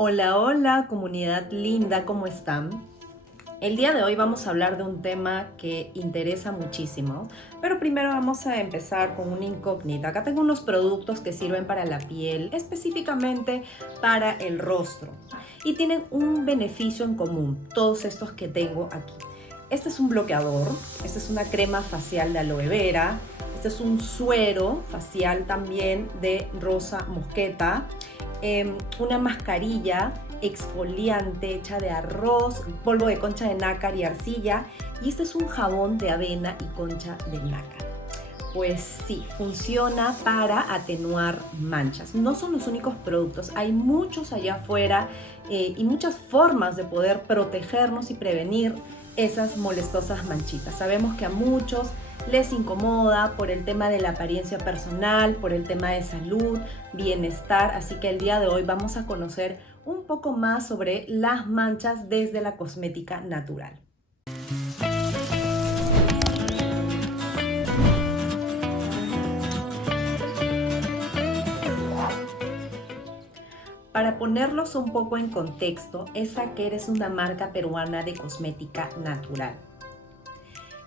Hola, hola, comunidad linda, ¿cómo están? El día de hoy vamos a hablar de un tema que interesa muchísimo, pero primero vamos a empezar con una incógnita. Acá tengo unos productos que sirven para la piel, específicamente para el rostro, y tienen un beneficio en común, todos estos que tengo aquí. Este es un bloqueador, esta es una crema facial de aloe vera, este es un suero facial también de rosa mosqueta, una mascarilla exfoliante hecha de arroz, polvo de concha de nácar y arcilla, y este es un jabón de avena y concha de nácar. Pues sí, funciona para atenuar manchas. No son los únicos productos, hay muchos allá afuera y muchas formas de poder protegernos y prevenir esas molestosas manchitas. Sabemos que a muchos les incomoda por el tema de la apariencia personal, por el tema de salud, bienestar, así que el día de hoy vamos a conocer un poco más sobre las manchas desde la cosmética natural. Para ponerlos un poco en contexto, Essaquer es una marca peruana de cosmética natural.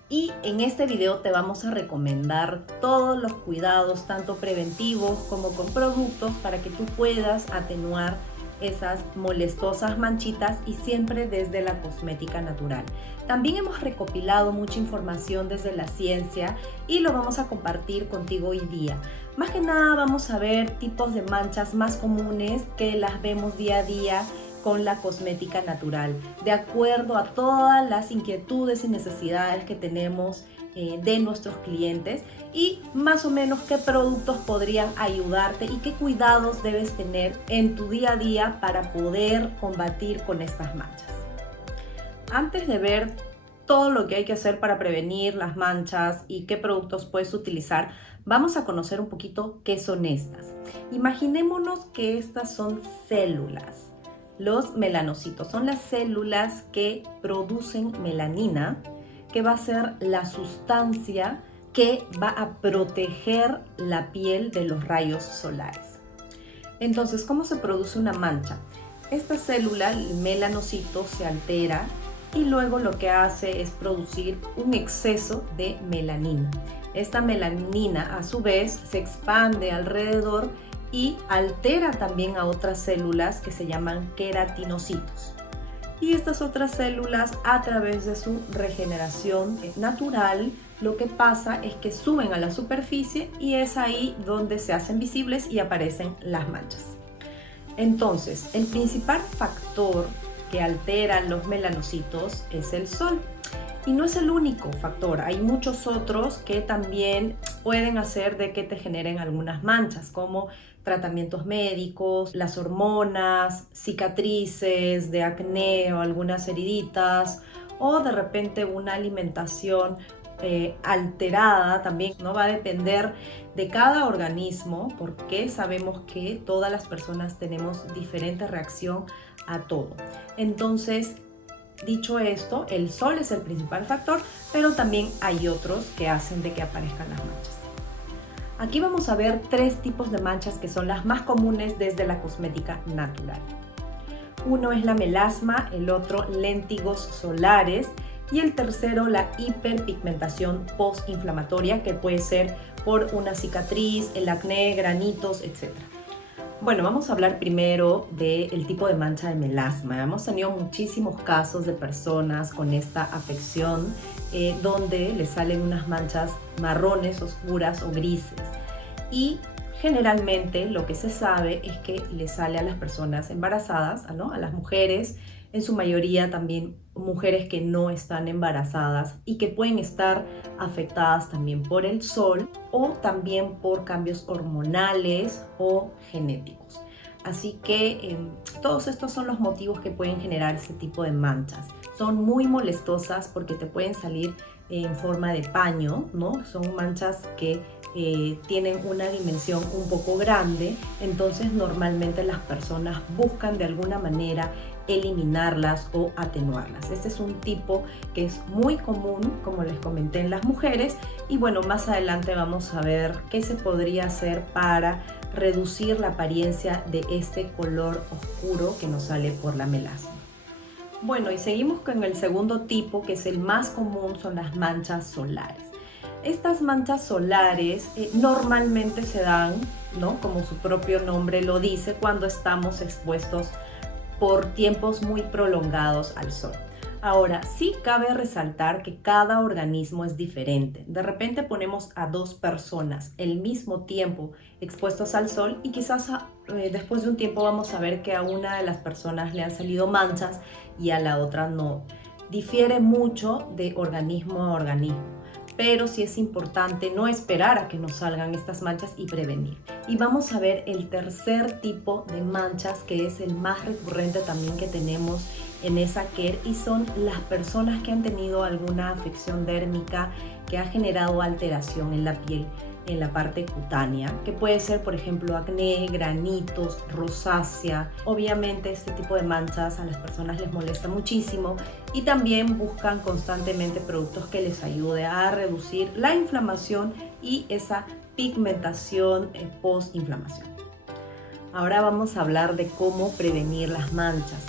Y en este video te vamos a recomendar todos los cuidados, tanto preventivos como con productos, para que tú puedas atenuar esas molestosas manchitas y siempre desde la cosmética natural. También hemos recopilado mucha información desde la ciencia y lo vamos a compartir contigo hoy día. Más que nada vamos a ver tipos de manchas más comunes que las vemos día a día con la cosmética natural, de acuerdo a todas las inquietudes y necesidades que tenemos de nuestros clientes, y más o menos qué productos podrían ayudarte y qué cuidados debes tener en tu día a día para poder combatir con estas manchas. Antes de ver todo lo que hay que hacer para prevenir las manchas y qué productos puedes utilizar, vamos a conocer un poquito qué son estas. Imaginémonos que estas son células. Los melanocitos son las células que producen melanina, que va a ser la sustancia que va a proteger la piel de los rayos solares. Entonces, ¿cómo se produce una mancha? Esta célula, el melanocito, se altera y luego lo que hace es producir un exceso de melanina. Esta melanina, a su vez, se expande alrededor y altera también a otras células que se llaman queratinocitos. Y estas otras células, a través de su regeneración natural, lo que pasa es que suben a la superficie y es ahí donde se hacen visibles y aparecen las manchas. Entonces, el principal factor que altera los melanocitos es el sol. Y no es el único factor, hay muchos otros que también pueden hacer de que te generen algunas manchas, como tratamientos médicos, las hormonas, cicatrices de acné o algunas heriditas, o de repente una alimentación alterada también, ¿no? Va a depender de cada organismo, porque sabemos que todas las personas tenemos diferente reacción a todo. Entonces, dicho esto, el sol es el principal factor, pero también hay otros que hacen de que aparezcan las manchas. Aquí vamos a ver tres tipos de manchas que son las más comunes desde la cosmética natural. Uno es la melasma, el otro léntigos solares y el tercero la hiperpigmentación postinflamatoria, que puede ser por una cicatriz, el acné, granitos, etc. Bueno, vamos a hablar primero del tipo de mancha de melasma. Hemos tenido muchísimos casos de personas con esta afección donde les salen unas manchas marrones, oscuras o grises. Y generalmente lo que se sabe es que les sale a las personas embarazadas, ¿no? A las mujeres, en su mayoría también mujeres que no están embarazadas y que pueden estar afectadas también por el sol o también por cambios hormonales o genéticos. Así que todos estos son los motivos que pueden generar ese tipo de manchas. Son muy molestosas porque te pueden salir en forma de paño, ¿no? Son manchas que tienen una dimensión un poco grande, entonces normalmente las personas buscan de alguna manera eliminarlas o atenuarlas. Este es un tipo que es muy común, como les comenté, en las mujeres, y bueno, más adelante vamos a ver qué se podría hacer para reducir la apariencia de este color oscuro que nos sale por la melasma. Bueno, y seguimos con el segundo tipo, que es el más común, son las manchas solares. Estas manchas solares normalmente se dan, ¿no?, como su propio nombre lo dice, cuando estamos expuestos por tiempos muy prolongados al sol. Ahora, sí cabe resaltar que cada organismo es diferente. De repente ponemos a dos personas el mismo tiempo expuestos al sol y quizás después de un tiempo vamos a ver que a una de las personas le han salido manchas y a la otra no. Difiere mucho de organismo a organismo, pero sí es importante no esperar a que nos salgan estas manchas y prevenir. Y vamos a ver el tercer tipo de manchas, que es el más recurrente también que tenemos en esa care, y son las personas que han tenido alguna afección dérmica que ha generado alteración en la piel, en la parte cutánea, que puede ser, por ejemplo, acné, granitos, rosácea. Obviamente este tipo de manchas a las personas les molesta muchísimo y también buscan constantemente productos que les ayude a reducir la inflamación y esa pigmentación post-inflamación. Ahora vamos a hablar de cómo prevenir las manchas.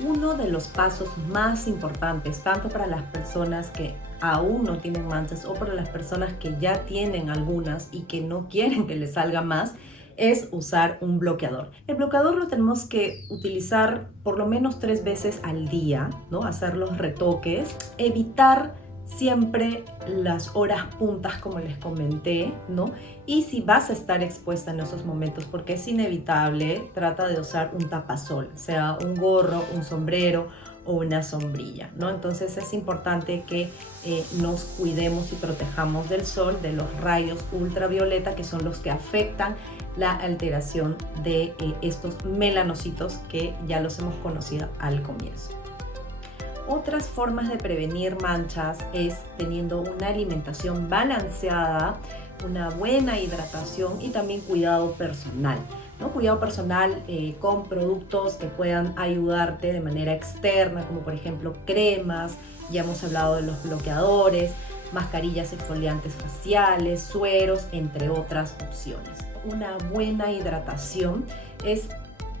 Uno de los pasos más importantes, tanto para las personas que aún no tienen manchas o para las personas que ya tienen algunas y que no quieren que les salga más, es usar un bloqueador. El bloqueador lo tenemos que utilizar por lo menos 3 veces al día, ¿no? Hacer los retoques, evitar siempre las horas puntas, como les comenté, ¿no? Y si vas a estar expuesta en esos momentos, porque es inevitable, trata de usar un tapasol, sea un gorro, un sombrero o una sombrilla, ¿no? Entonces es importante que nos cuidemos y protejamos del sol, de los rayos ultravioleta, que son los que afectan la alteración de estos melanocitos que ya los hemos conocido al comienzo. Otras formas de prevenir manchas es teniendo una alimentación balanceada, una buena hidratación y también cuidado personal, ¿no? Cuidado personal con productos que puedan ayudarte de manera externa, como por ejemplo cremas, ya hemos hablado de los bloqueadores, mascarillas exfoliantes faciales, sueros, entre otras opciones. Una buena hidratación es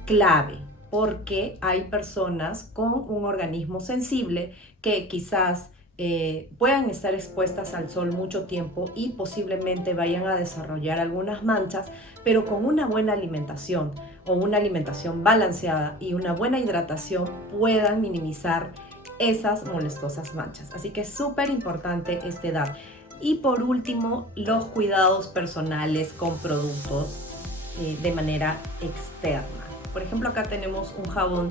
clave, porque hay personas con un organismo sensible que quizás puedan estar expuestas al sol mucho tiempo y posiblemente vayan a desarrollar algunas manchas, pero con una buena alimentación o una alimentación balanceada y una buena hidratación puedan minimizar esas molestosas manchas. Así que es súper importante esta edad. Y por último, los cuidados personales con productos de manera externa. Por ejemplo, acá tenemos un jabón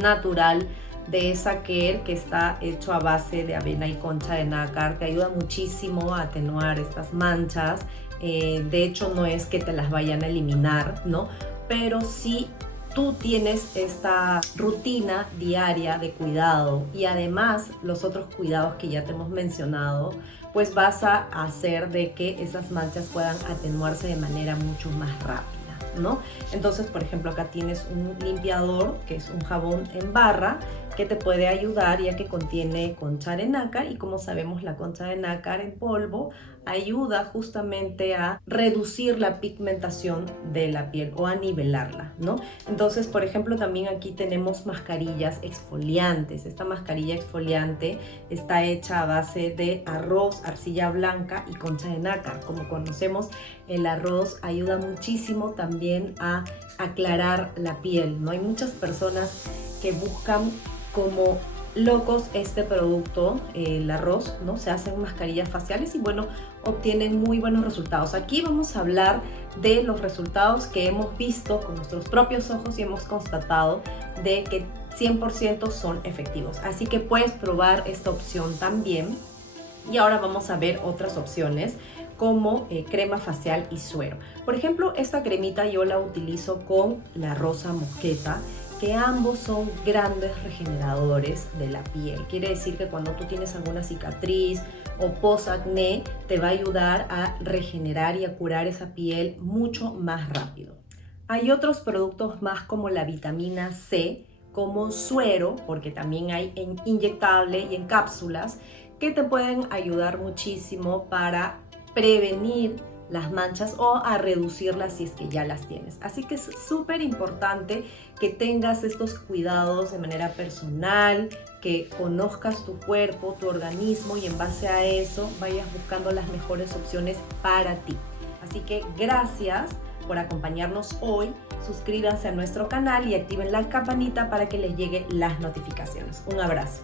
natural de esa care que está hecho a base de avena y concha de nácar, que ayuda muchísimo a atenuar estas manchas. De hecho, no es que te las vayan a eliminar, ¿no? Pero sí tú tienes esta rutina diaria de cuidado y además los otros cuidados que ya te hemos mencionado, pues vas a hacer de que esas manchas puedan atenuarse de manera mucho más rápida, ¿no? Entonces, por ejemplo, acá tienes un limpiador que es un jabón en barra que te puede ayudar, ya que contiene concha de nácar, y como sabemos, la concha de nácar en polvo ayuda justamente a reducir la pigmentación de la piel o a nivelarla, ¿no? Entonces, por ejemplo, también aquí tenemos mascarillas exfoliantes. Esta mascarilla exfoliante está hecha a base de arroz, arcilla blanca y concha de nácar. Como conocemos, el arroz ayuda muchísimo también a aclarar la piel, ¿no? Hay muchas personas que buscan como locos este producto, el arroz, ¿no? Se hacen mascarillas faciales y bueno, obtienen muy buenos resultados. Aquí vamos a hablar de los resultados que hemos visto con nuestros propios ojos y hemos constatado de que 100% son efectivos. Así que puedes probar esta opción también. Y ahora vamos a ver otras opciones como crema facial y suero. Por ejemplo, esta cremita yo la utilizo con la rosa mosqueta, porque ambos son grandes regeneradores de la piel. Quiere decir que cuando tú tienes alguna cicatriz o post-acné, te va a ayudar a regenerar y a curar esa piel mucho más rápido. Hay otros productos más como la vitamina C, como suero, porque también hay en inyectable y en cápsulas, que te pueden ayudar muchísimo para prevenir las manchas o a reducirlas si es que ya las tienes. Así que es súper importante que tengas estos cuidados de manera personal, que conozcas tu cuerpo, tu organismo y en base a eso vayas buscando las mejores opciones para ti. Así que gracias por acompañarnos hoy. Suscríbanse a nuestro canal y activen la campanita para que les lleguen las notificaciones. Un abrazo.